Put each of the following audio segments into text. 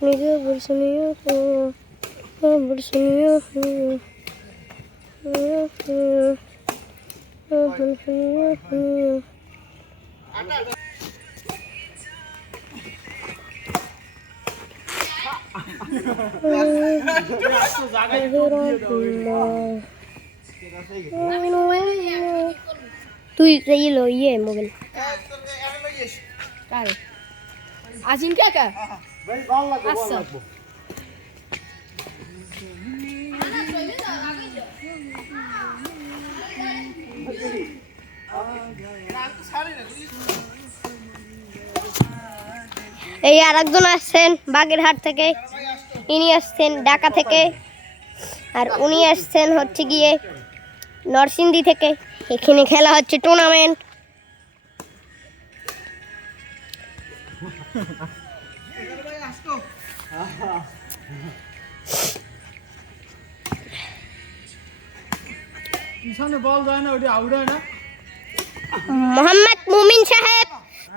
Nigga berseninya berseninya তুই এই লো ইয়ে মোবাইল কারে আজিম কাকা ভাই ভালো লাগবে ভালো লাগবে এই আরেকজন আসছেন বাগেরহাট থেকে, ইনি আসছেন ঢাকা থেকে, আর উনি আসছেন হচ্ছে গিয়ে নরসিংদী থেকে। এখানে খেলা হচ্ছে টুর্নামেন্ট। মোহাম্মদ মুমিন সাহেব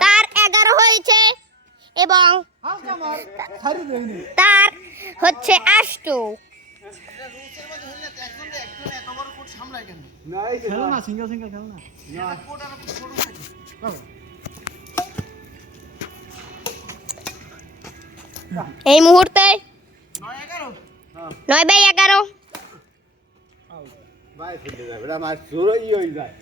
তার 11 হয়েছে এবং তার হচ্ছে 8। এই মুহূর্তে 9/11 ভাই ফেলে যাবে এটা মাছ জোরই হয়ে যায়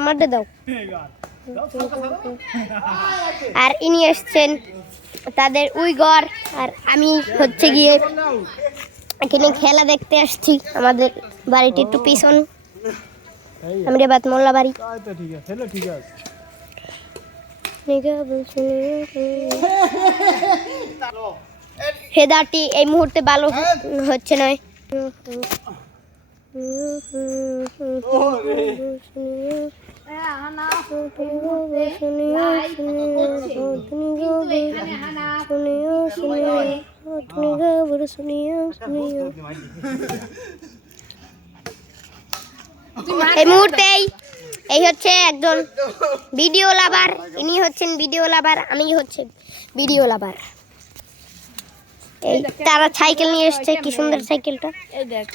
আমার দাও। আর ইনি এসছেন তাদের উইগর, আর আমি হচ্ছে গিয়ে এখানে খেলা দেখতে আসছি। আমাদের বাড়িটি একটু পিছন, আমরাবাদ মোল্লা বাড়ি। হেদারটি এই মুহূর্তে ভালো হচ্ছে নয়। এই মুহূর্তে এই হচ্ছে একজন ভিডিও লাভার, ইনি হচ্ছেন ভিডিও লাভার, আমি হচ্ছে ভিডিও লাভার। এই তারা সাইকেল নিয়ে এসছে, কি সুন্দর সাইকেলটা, এই দেখ।